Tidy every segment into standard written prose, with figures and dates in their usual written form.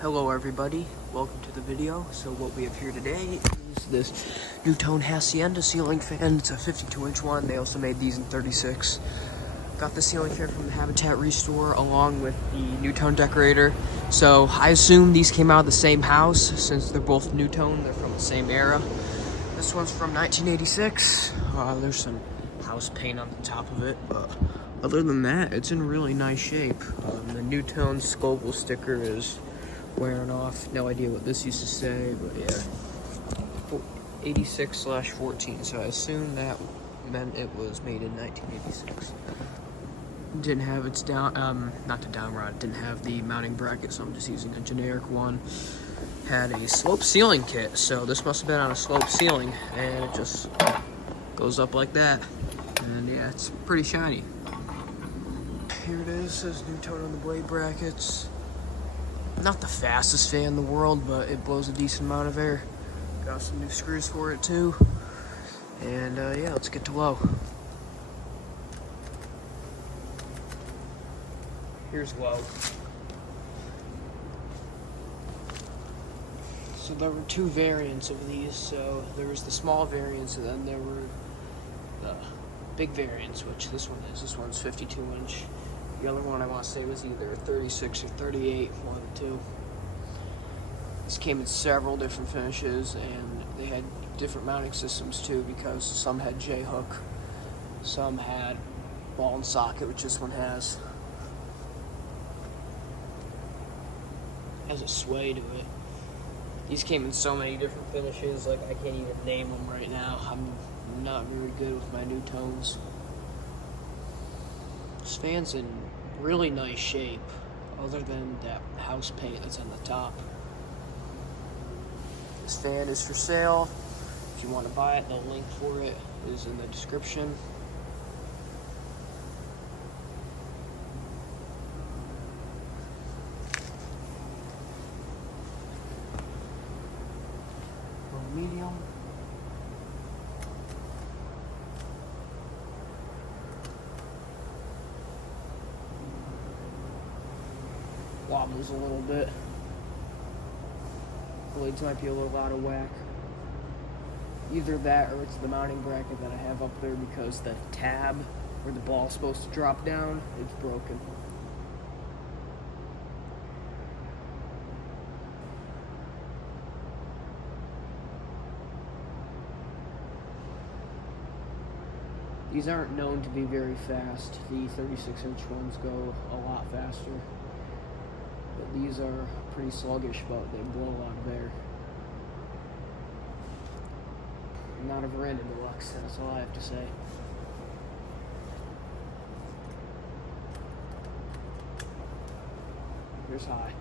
Hello everybody, welcome to the video. So what we have here today is this Nutone Hacienda ceiling fan. It's a 52-inch one. They also made these in 36. Got the ceiling fan from the Habitat Restore along with the Nutone decorator. So I assume these came out of the same house since they're both Nutone. They're from the same era. This one's from 1986. There's some house paint on the top of it, but other than that, it's in really nice shape. The Nutone Scoville sticker is wearing off. No idea what this used to say, but yeah. 86/14, so I assume that meant it was made in 1986. Didn't have its not the down rod, didn't have the mounting bracket, so I'm just using a generic one. Had a slope ceiling kit, so this must have been on a slope ceiling, and it just goes up like that. And yeah, it's pretty shiny. Here it is, says Nutone on the blade brackets. Not the fastest fan in the world, but it blows a decent amount of air. Got some new screws for it too. And yeah, let's get to low. Here's low. So there were two variants of these. So there was the small variants, and then there were the big variants, which this one is. This one's 52-inch. The other one I want to say was either 36 or 38, one of the two. This came in several different finishes, and they had different mounting systems too, because some had J-hook, some had ball and socket, which this one has. Has a sway to it. These came in so many different finishes, like I can't even name them right now. I'm not very good with my Nutones. This fan's in really nice shape, other than that house paint that's on the top. This fan is for sale. If you want to buy it, the link for it is in the description. Medium. Wobbles a little bit. Blades might be a little out of whack. Either that or it's the mounting bracket that I have up there, because the tab where the ball's supposed to drop down, it's broken. These aren't known to be very fast. The 36-inch ones go a lot faster. But these are pretty sluggish, but they blow a lot of air. Not a Veranda Deluxe, that's all I have to say. Here's high.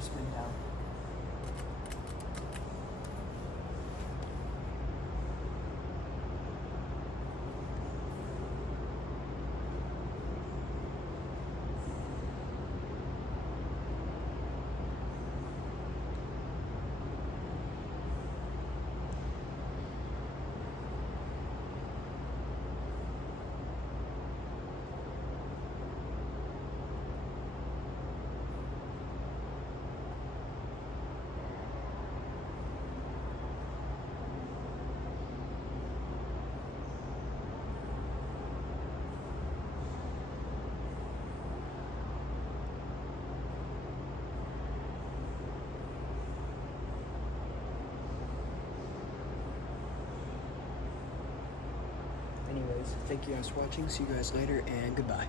Spin down. Anyways, thank you guys for watching. See you guys later, and goodbye.